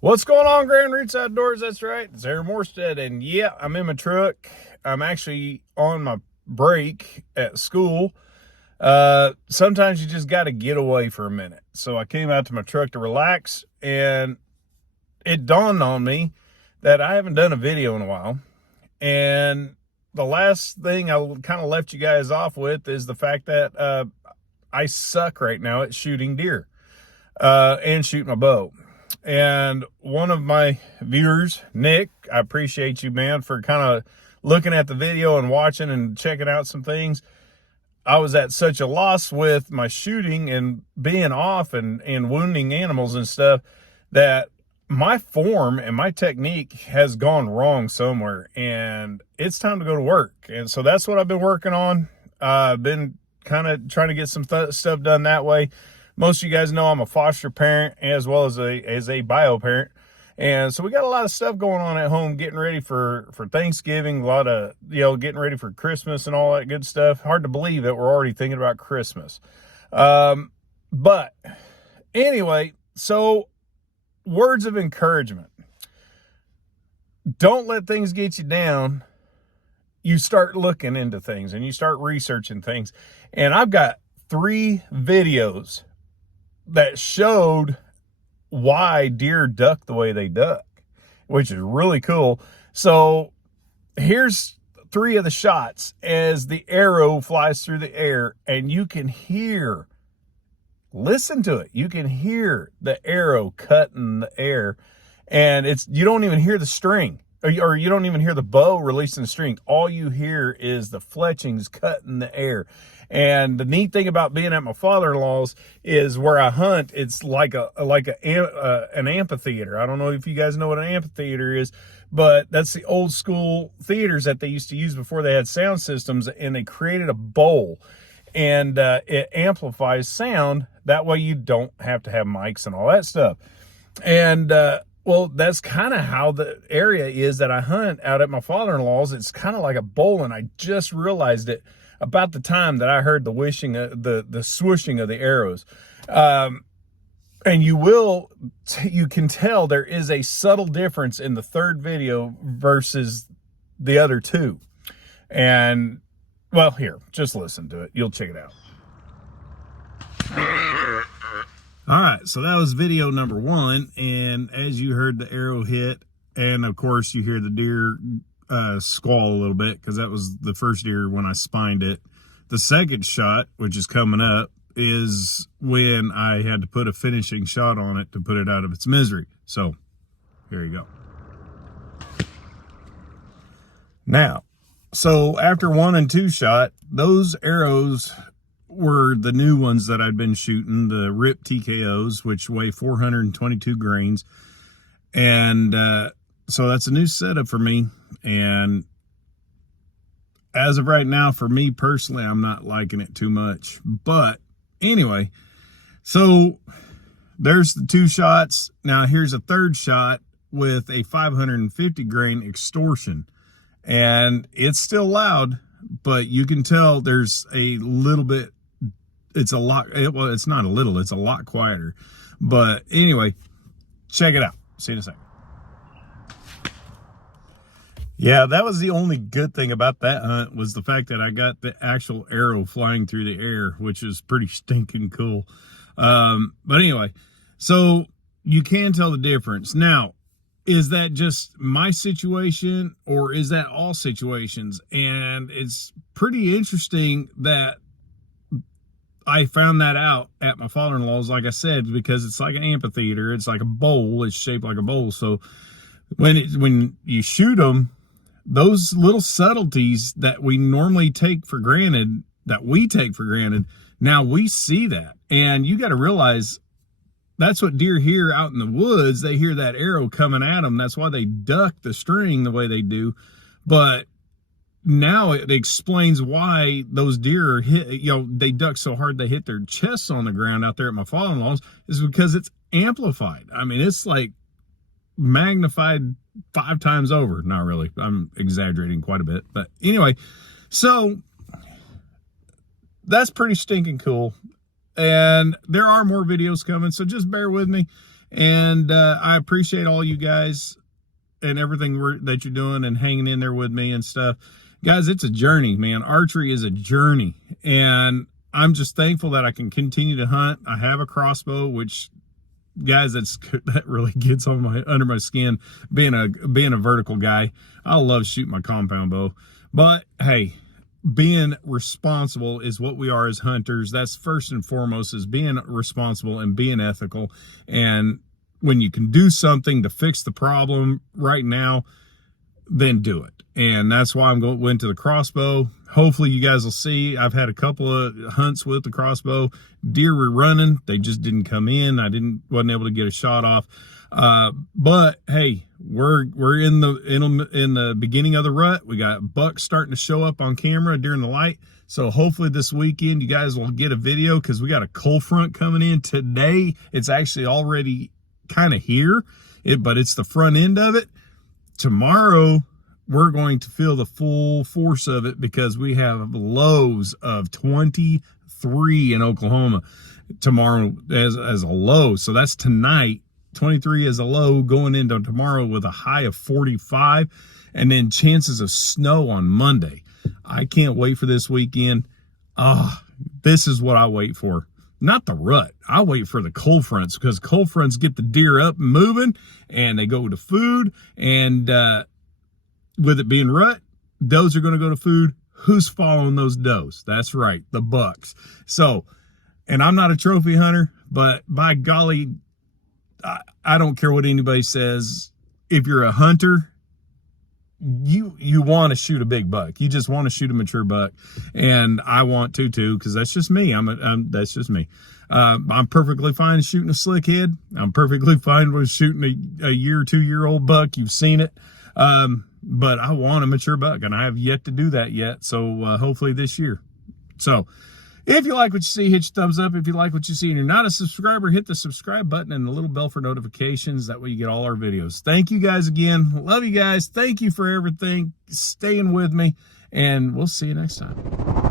What's going on, Grand Roots Outdoors? That's right, it's Aaron Morstead, and yeah, I'm in my truck. I'm actually on my break at school. Sometimes you just got to get away for a minute. So I came out to my truck to relax, and it dawned on me that I haven't done a video in a while. And the last thing I kind of left you guys off with is the fact that I suck right now at shooting deer and shooting a bow. And one of my viewers, Nick, I appreciate you, man, for kind of looking at the video and watching and checking out some things. I was at such a loss with my shooting and being off and wounding animals and stuff that my form and my technique has gone wrong somewhere, and it's time to go to work. And so that's what I've been working on. I've been kind of trying to get some stuff done that way. Most of you guys know I'm a foster parent as well as a bio parent. And so we got a lot of stuff going on at home, getting ready for Thanksgiving, a lot of, getting ready for Christmas and all that good stuff. Hard to believe that we're already thinking about Christmas. But anyway, so words of encouragement. Don't let things get you down. You start looking into things and you start researching things. And I've got 3 videos that showed why deer duck the way they duck, which is really cool. So here's 3 of the shots as the arrow flies through the air, and you can hear, listen to it, you can hear the arrow cutting the air, and you don't even hear the string, or you don't even hear the bow releasing the string. All you hear is the fletchings cutting the air. And the neat thing about being at my father-in-law's is where I hunt, it's like an amphitheater. I don't know if you guys know what an amphitheater is, but that's the old school theaters that they used to use before they had sound systems, and they created a bowl, and it amplifies sound. That way you don't have to have mics and all that stuff. And well, that's kind of how the area is that I hunt out at my father-in-law's. It's kind of like a bowl, and I just realized it about the time that I heard the whooshing, the swooshing of the arrows. And you can tell there is a subtle difference in the 3rd video versus the other 2. And well, here, just listen to it. You'll check it out. All right, so that was video number 1. And as you heard the arrow hit, and of course you hear the deer squall a little bit, because that was the first deer when I spined it. The second shot, which is coming up, is when I had to put a finishing shot on it to put it out of its misery. So here you go. Now, so after 1 and 2 shot, those arrows were the new ones that I'd been shooting, the RIP TKOs, which weigh 422 grains. And so that's a new setup for me. And as of right now, for me personally, I'm not liking it too much. But anyway, so there's the 2 shots. Now here's a 3rd shot with a 550 grain extortion. And it's still loud, but you can tell there's a little bit, it's a lot, well, it's not a little, it's a lot quieter. But anyway, check it out. See you in a second. Yeah, that was the only good thing about that hunt, was the fact that I got the actual arrow flying through the air, which is pretty stinking cool. But anyway, so you can tell the difference. Now, is that just my situation, or is that all situations? And it's pretty interesting that I found that out at my father-in-law's, like I said, because it's like an amphitheater. It's like a bowl. It's shaped like a bowl. So when you shoot them, those little subtleties that we normally take for granted, now we see that. And you got to realize that's what deer hear out in the woods. They hear that arrow coming at them. That's why they duck the string the way they do. But now it explains why those deer are hit, they duck so hard they hit their chests on the ground out there at my father-in-law's, is because it's amplified. I mean, it's like magnified 5 times over. Not really, I'm exaggerating quite a bit, but anyway, so that's pretty stinking cool. And there are more videos coming, so just bear with me. And I appreciate all you guys and everything that you're doing and hanging in there with me and stuff. Guys, it's a journey, man. Archery is a journey. And I'm just thankful that I can continue to hunt. I have a crossbow, which, guys, that really gets on under my skin. Being a vertical guy, I love shooting my compound bow. But hey, being responsible is what we are as hunters. That's first and foremost, is being responsible and being ethical. And when you can do something to fix the problem right now, then do it. And that's why went to the crossbow. Hopefully you guys will see, I've had a couple of hunts with the crossbow. Deer were running, they just didn't come in. Wasn't able to get a shot off. But hey, we're in the beginning of the rut. We got bucks starting to show up on camera during the light. So hopefully this weekend you guys will get a video, because we got a cold front coming in today. It's actually already kind of here, but it's the front end of it. Tomorrow we're going to feel the full force of it, because we have lows of 23 in Oklahoma tomorrow as a low. So that's tonight. 23 as a low, going into tomorrow with a high of 45, and then chances of snow on Monday. I can't wait for this weekend. This is what I wait for. Not the rut. I wait for the cold fronts, because cold fronts get the deer up and moving, and they go to food. And with it being rut, does are going to go to food. Who's following those does? That's right, the bucks. So, and I'm not a trophy hunter, but by golly, I don't care what anybody says. If you're a hunter, you want to shoot a big buck. You just want to shoot a mature buck, and I want to too, because that's just me. That's just me. I'm perfectly fine shooting a slick head. I'm perfectly fine with shooting a year, 2-year-old buck. You've seen it. But I want a mature buck, and I have yet to do that yet. So hopefully this year. So if you like what you see, hit your thumbs up. If you like what you see and you're not a subscriber, hit the subscribe button and the little bell for notifications. That way you get all our videos. Thank you guys again. Love you guys. Thank you for everything. Staying with me, and we'll see you next time.